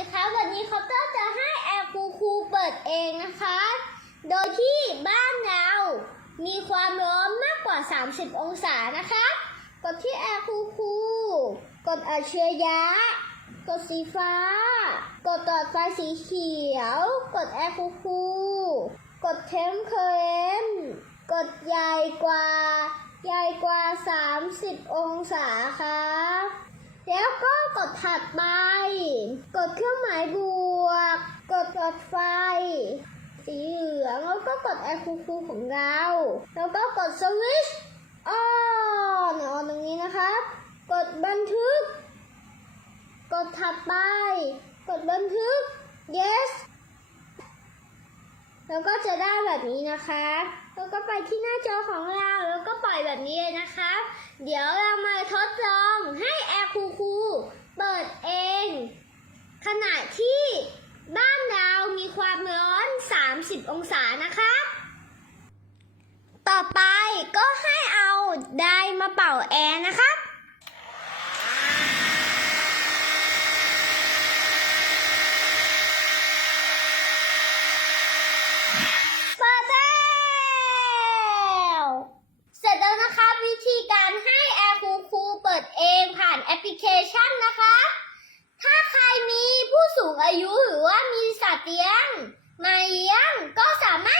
ดีครับ วันนี้คอปเตอร์จะให้แอร์คูคูเปิดเองนะคะ โดยที่บ้านเรา มีความร้อนมากกว่า 30 องศานะคะ กดที่แอร์คูคู กดอัดเชื้อยะ กดสีฟ้า กดตอดไฟสีเขียว กดแอร์คูคู กดเทมเพลนกดใหญ่กว่า ใหญ่กว่า 30 องศาครับ แล้วก็กดถัดไป กดเครื่องหมายบวก กดหลอดไฟ สีเหลืองแล้วก็กดแอคูคูของเรา แล้วก็กดสวิตช์ออนออนตรงนี้นะครับ กดบันทึก กดถัดไป กดบันทึก yes แล้วก็จะได้แบบนี้นะคะ แล้วก็ไปที่หน้าจอของเรา แล้วก็ปล่อยแบบนี้เลยนะคะ เดี๋ยวเรามาทดลอง ครูครูเปิดเอง ขณะที่บ้านเรามีความร้อน 30 องศานะคะต่อไปก็ให้เอาไดมาเป่าแอร์นะครับ เปิดแล้วเสร็จแล้วนะคะวิธีการให้แอร์คูคูเปิดเองผ่านแอปพ ลิเคชันนะคะ ถ้าใครมีผู้สูงอายุหรือว่ามีสัตว์เลี้ยงมาเลี้ยงก็สามารถ